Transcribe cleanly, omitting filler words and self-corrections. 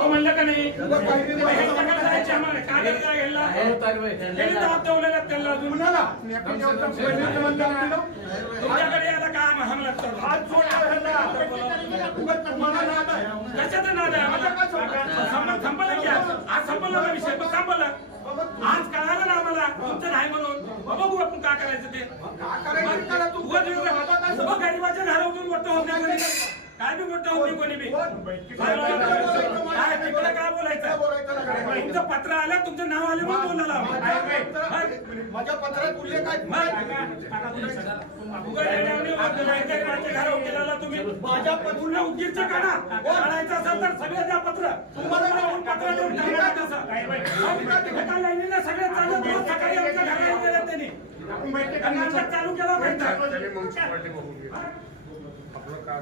म्हणलं का नाही कागद काय घ्यायला त्याला तुमच्याकडे याला काय महामला कशाचा नाद आहे संपलं की आज संपला विषय पण संपला आज कळालं ना आम्हाला तुमचं नाही म्हणून बघू आपण काय करायचं ते गरीबाच्या घरातून मोठं होत नाही काय बी मोठं होत नाही कोणी बी काय बोलायचं तुमचं पत्र आलं तुमचं नाव आलं म्हणून बोलायला माझ्या पत्रात उल्लेख आहे तुम्ही माझ्या पूर्ण उद्गीरचं काढा काढायचं असेल तर सगळं द्या पत्र तुम्हाला पत्र देऊन सगळे चालत सकाळी आमच्या घराला गेले त्यांनी चालू केला पाहिजे आपलं काय